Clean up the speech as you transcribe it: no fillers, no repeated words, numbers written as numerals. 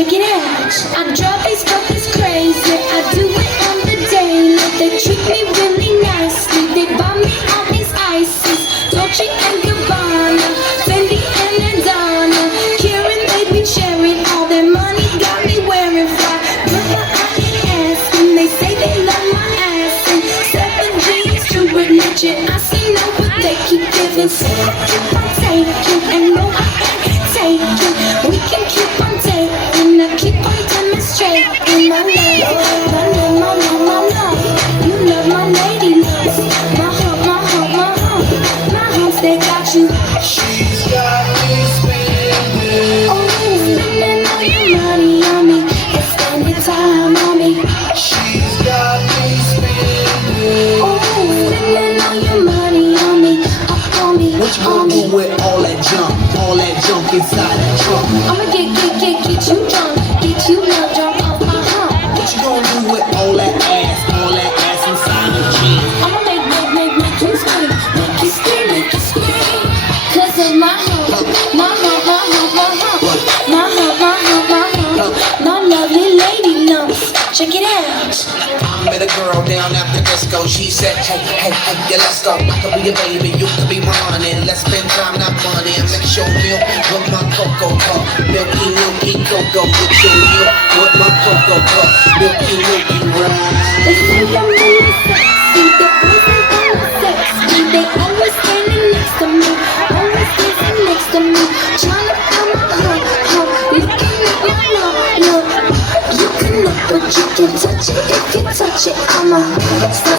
Check it out. I drive these fuckers crazy. I do it on the daily. They treat me really nicely. They buy me all these ices. Dolce and Gabbana, Fendi and Adana. Karen, they be sharing all their money. Got me wearing fly. Brother, I ain't asking. They say they love my ass. And 7 G's to religion. I say no, but they keep giving. So I keep on taking. And no, I ain't taking. We can keep on taking. I keep on demonstrating my love. My love, my love, my love. You love my lady loves. My heart, my heart, my heart. My heart, they got you. She's got me spending. Oh, spending all your money on me. And spending time on me. She's got me spending. Oh, spending all your money on me. On me, What you on gonna me. do with all that junk inside the trunk? I'ma get you drunk. Get you love drunk off my hump. What you gonna do with all that ass inside the jeans? I'ma make you scream. Make you scream, make you scream. Cause of my hump. My hump, my hump, my hump. My hump, my hump, my hump. My lovely lady lumps. Check it out. I met a girl down at the disco. She said, hey, yeah, let's go. I could be your baby, you could be my honey. Let's spend time, not money, and mix your milk with my cocoa cup. Milky cocoa with your milk with my cocoa cup. Milky ride. They think I'm really sexy. The boys think I'm sexy. They always standing next to me. Always dancing next to me. Tryna find my heart. Looking at my love. You can look, but you can touch it. If you touch it, I'ma